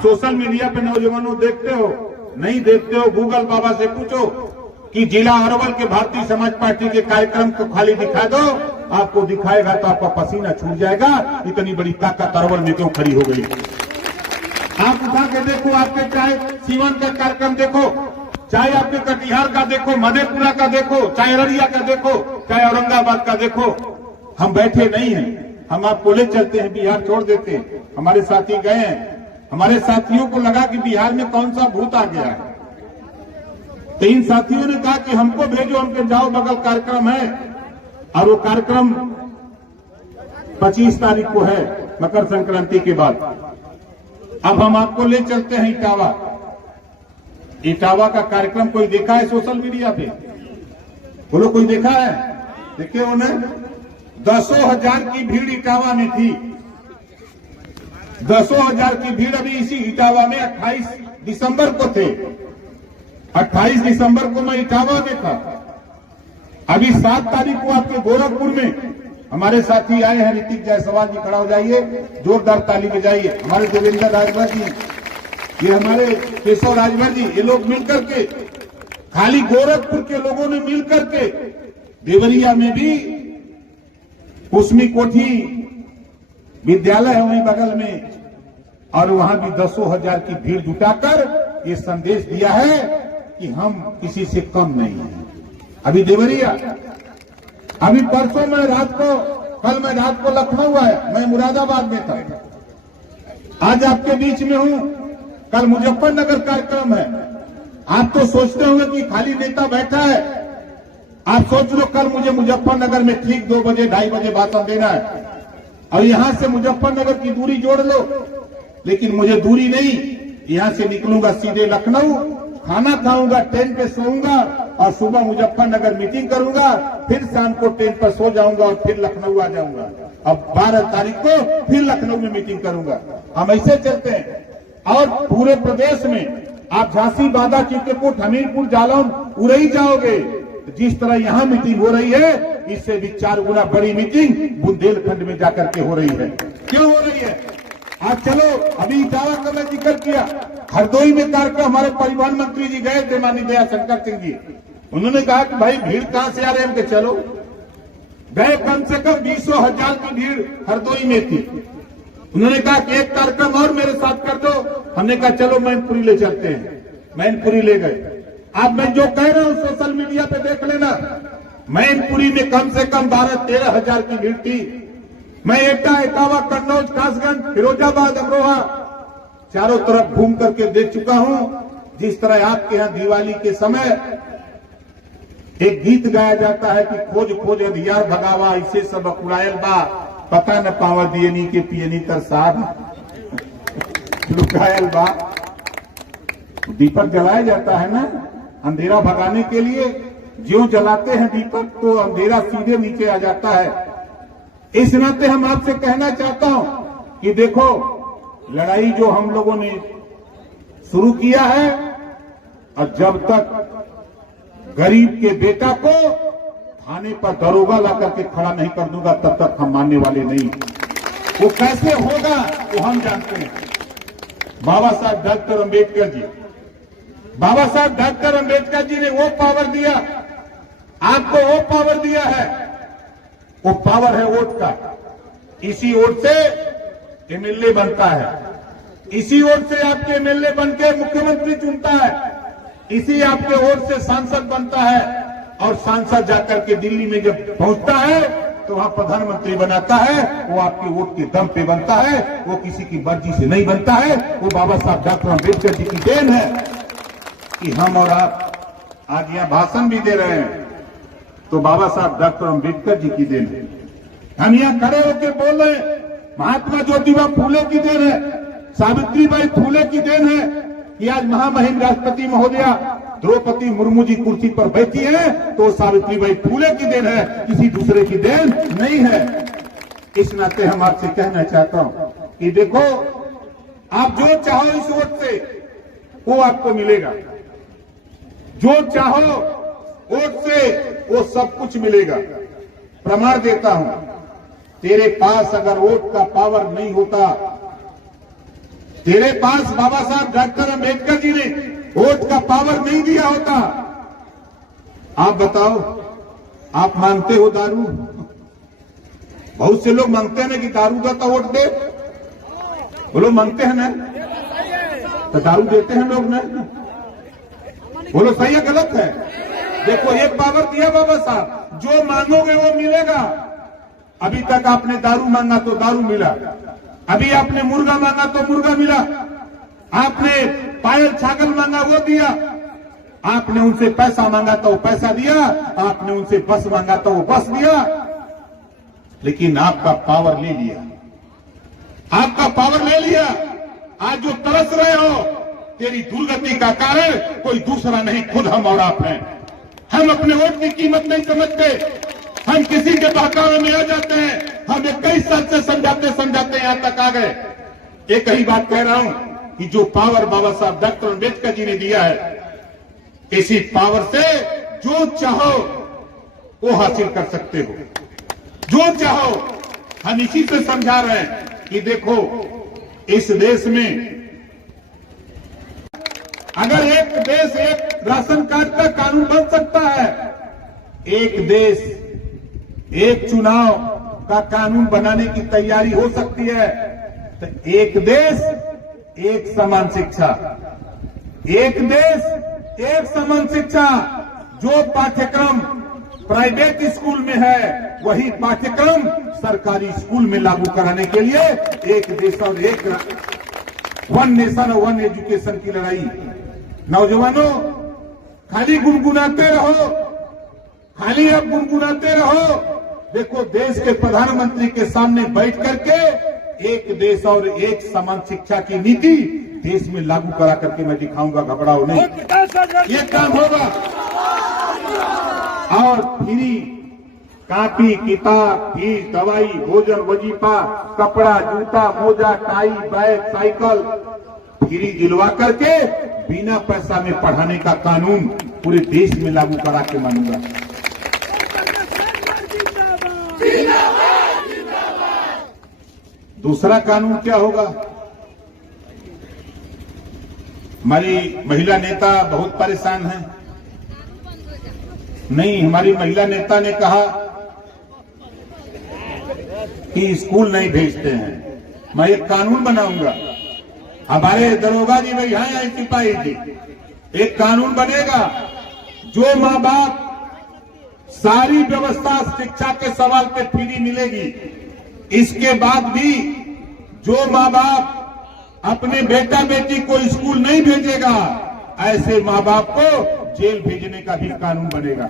आप social media पे नौजवानों देखते हो, नहीं देखते हो, गूगल बाबा से पूछो कि जिला अरवल के भारतीय समाज पार्टी के कार्यक्रम को खाली दिखा दो, आपको दिखाएगा तो आपका पसीना छूट जाएगा, इतनी बड़ी ताकत अरवल में क्यों खड़ी हो गई। आप उठा के देखो, आपके चाहे सीवन का कार्यक्रम देखो, चाहे आपके कटिहार का देखो, मधेपुरा का देखो, चाहे अररिया का देखो, चाहे औरंगाबाद का देखो, हम बैठे नहीं हैं, हम आपको ले चलते हैं, बिहार छोड़ देते हैं। हमारे साथी गए हैं, हमारे साथियों को लगा कि बिहार में कौन सा भूत आ गया है, तो इन साथियों ने कहा कि हमको भेजो, हमके जाओ, बगल कार्यक्रम है, और वो कार्यक्रम 25 तारीख को है, मकर संक्रांति के बाद। अब हम आपको ले चलते हैं इटावा। इटावा का कार्यक्रम कोई देखा है सोशल मीडिया पे? बोलो, कोई देखा है? देखिए उन्हें 10,000 की भीड़ इटावा में थी, 10,000 की भीड़ अभी इसी इटावा में 28 दिसंबर को थे। 28 दिसंबर को मैं इटावा में था। अभी 7 तारीख को आपके गोरखपुर में हमारे साथी आए हैं, ऋतिक जायसवाल जी, खड़ा हो जाइए, जोरदार ताली बजाइए। हमारे देवेंद्र राजभर जी, ये हमारे केशव राजभर जी, ये लोग मिलकर के, खाली गोरखपुर के लोगों ने मिलकर के देवरिया में भी कुसमी कोठी विद्यालय है वहीं बगल में, और वहां भी 10,000 की भीड़ जुटाकर ये संदेश दिया है कि हम किसी से कम नहीं हैं। अभी देवरिया, अभी परसों मैं रात को, कल मैं रात को लखनऊ आया, मैं मुरादाबाद में था, आज आपके बीच में हूं, कल मुजफ्फरनगर कार्यक्रम है। आप तो सोचते होंगे कि खाली नेता बैठा है, आप सोच लो कल मुझे मुजफ्फरनगर में ठीक 2 बजे 2:30 बजे भाषण देना है, और यहां से मुजफ्फरनगर की दूरी जोड़ लो, लेकिन मुझे दूरी नहीं, यहां से निकलूंगा सीधे लखनऊ, खाना खाऊंगा, ट्रेन पे सोऊंगा, और सुबह मुजफ्फरनगर मीटिंग करूंगा, फिर शाम को ट्रेन पर सो जाऊंगा और फिर लखनऊ आ जाऊंगा। अब 12 तारीख को फिर लखनऊ में मीटिंग करूंगा। हम ऐसे चलते हैं, और पूरे प्रदेश में आप झांसी, बांदा, चित्रकूट, हमीरपुर, जालौन, उरई जाओगे, जिस तरह यहां मीटिंग हो रही है, इससे भी 4 गुना बड़ी मीटिंग बुंदेलखंड में जाकर के हो रही है। क्यों हो रही है? आज चलो, अभी इटावा का मैं जिक्र किया, हरदोई में कार्यक्रम, हमारे परिवहन मंत्री जी गए थे, माननीय दया शंकर सिंह जी, उन्होंने कहा कि भाई भीड़ कहां से आ रहे हैं, हमके चलो गए, कम से कम 20,000 की भीड़ हरदोई में थी। उन्होंने कहा कि एक कार्यक्रम और मेरे साथ कर दो, हमने कहा चलो मैनपुरी ले चलते हैं, मैनपुरी ले गए। आप मैं जो कह रहा हूं सोशल मीडिया पे देख लेना, मैनपुरी में कम से कम 12-13 हजार की भीड़ थी। मैं एटा, इटावा, कन्नौज, कासगंज, फिरोजाबाद, अमरोहा चारों तरफ घूम करके देख चुका हूं। जिस तरह आपके यहां दिवाली के समय एक गीत गाया जाता है कि खोज खोज अधियार भगावा, इसे सब अकुड़ायल बा, पता न पावा दियनी के पियनी तर साध लुकायल बा। दीपक जलाया जाता है ना अंधेरा भगाने के लिए, ज्यों जलाते हैं दीपक तो अंधेरा सीधे नीचे आ जाता है। इस नाते हम आपसे कहना चाहता हूं कि देखो, लड़ाई जो हम लोगों ने शुरू किया है, और जब तक गरीब के बेटा को थाने पर दरोगा ला करके खड़ा नहीं कर दूंगा, तब तक हम मानने वाले नहीं। वो कैसे होगा वो हम जानते हैं। बाबा साहब डॉक्टर अंबेडकर जी, बाबा साहब डॉक्टर अंबेडकर जी ने वो पावर दिया, आपको वो पावर दिया है, वो पावर है वोट का। इसी वोट से एमएलए बनता है, इसी वोट से आपके एमएलए बनके मुख्यमंत्री चुनता है, इसी आपके वोट से सांसद बनता है, और सांसद जाकर के दिल्ली में जब पहुंचता है तो वहां प्रधानमंत्री बनाता है। वो आपके वोट के दम पे बनता है, वो किसी की मर्जी से नहीं बनता है। वो बाबा साहब डॉक्टर अंबेडकर जी की देन है कि हम और आप आज यहां भाषण भी दे रहे हैं, तो बाबा साहब डॉक्टर अंबेडकर जी की देन है। हम यहां खड़े होकर बोल रहे हैं, महात्मा ज्योतिबा फूले की देन है, सावित्रीबाई फूले की देन है कि आज महामहिम राष्ट्रपति महोदया द्रौपदी मुर्मू जी कुर्सी पर बैठी है, तो सावित्रीबाई फूले की देन है, किसी दूसरे की देन नहीं है। इस नाते हम आपसे कहना चाहता हूं कि देखो, आप जो चाहो इस वोट से वो आपको मिलेगा, जो चाहो वोट से वो सब कुछ मिलेगा। प्रमाण देता हूं, तेरे पास अगर वोट का पावर नहीं होता तेरे पास बाबा साहब डॉक्टर अम्बेडकर जी ने वोट का पावर नहीं दिया होता। आप बताओ, आप मानते हो दारू? बहुत से लोग मांगते हैं ना कि दारू का तो वोट दे, वो लोग मांगते हैं ना, तो दारू देते हैं लोग ना। बोलो सही है गलत है? देखो एक पावर दिया बाबा साहब, जो मांगोगे वो मिलेगा। अभी तक आपने दारू मांगा तो दारू मिला, अभी आपने मुर्गा मांगा तो मुर्गा मिला, आपने पायल छागल मांगा वो दिया, आपने उनसे पैसा मांगा तो वो पैसा दिया, आपने उनसे बस मांगा तो वो बस दिया। लेकिन आपका पावर ले लिया, आपका पावर ले लिया। आज जो तरस रहे हो, तेरी दुर्गति का कारण कोई दूसरा नहीं, खुद हम और आप हैं। हम अपने वोट की कीमत नहीं समझते, हम किसी के बहकावे में आ जाते हैं। हम 21 साल से समझाते समझाते यहां तक आ गए। एक ही बात कह रहा हूं कि जो पावर बाबा साहब डॉक्टर अम्बेडकर जी ने दिया है, इसी पावर से जो चाहो वो हासिल कर सकते हो, जो चाहो। हम इसी से समझा रहे हैं कि देखो इस देश में अगर एक देश एक राशन कार्ड का कानून बन सकता है, एक देश एक चुनाव का कानून बनाने की तैयारी हो सकती है, तो एक देश एक समान शिक्षा, एक देश एक समान शिक्षा। जो पाठ्यक्रम प्राइवेट स्कूल में है, वही पाठ्यक्रम सरकारी स्कूल में लागू कराने के लिए एक देश और एक वन नेशन और वन एजुकेशन की लड़ाई। नौजवानों, खाली गुनगुनाते रहो, खाली अब गुनगुनाते रहो। देखो देश के प्रधानमंत्री के सामने बैठ करके एक देश और एक समान शिक्षा की नीति देश में लागू करा करके मैं दिखाऊंगा, घबराओ नहीं, ये काम होगा। और फ्री कापी किताब, फीस, दवाई, भोजन, वजीफा, कपड़ा, जूता, मोजा, टाई, बैग, साइकिल फ्री दिलवा करके बिना पैसा में पढ़ाने का कानून पूरे देश में लागू करा के मानूंगा। दूसरा कानून क्या होगा? हमारी महिला नेता बहुत परेशान है। नहीं, हमारी महिला नेता ने कहा कि स्कूल नहीं भेजते हैं। मैं एक कानून बनाऊंगा, हमारे दरोगा जी भाई हैं, सिपाही जी, एक कानून बनेगा। जो माँ बाप सारी व्यवस्था शिक्षा के सवाल पे फ्री मिलेगी, इसके बाद भी जो माँ बाप अपने बेटा बेटी को स्कूल नहीं भेजेगा, ऐसे माँ बाप को जेल भेजने का भी कानून बनेगा।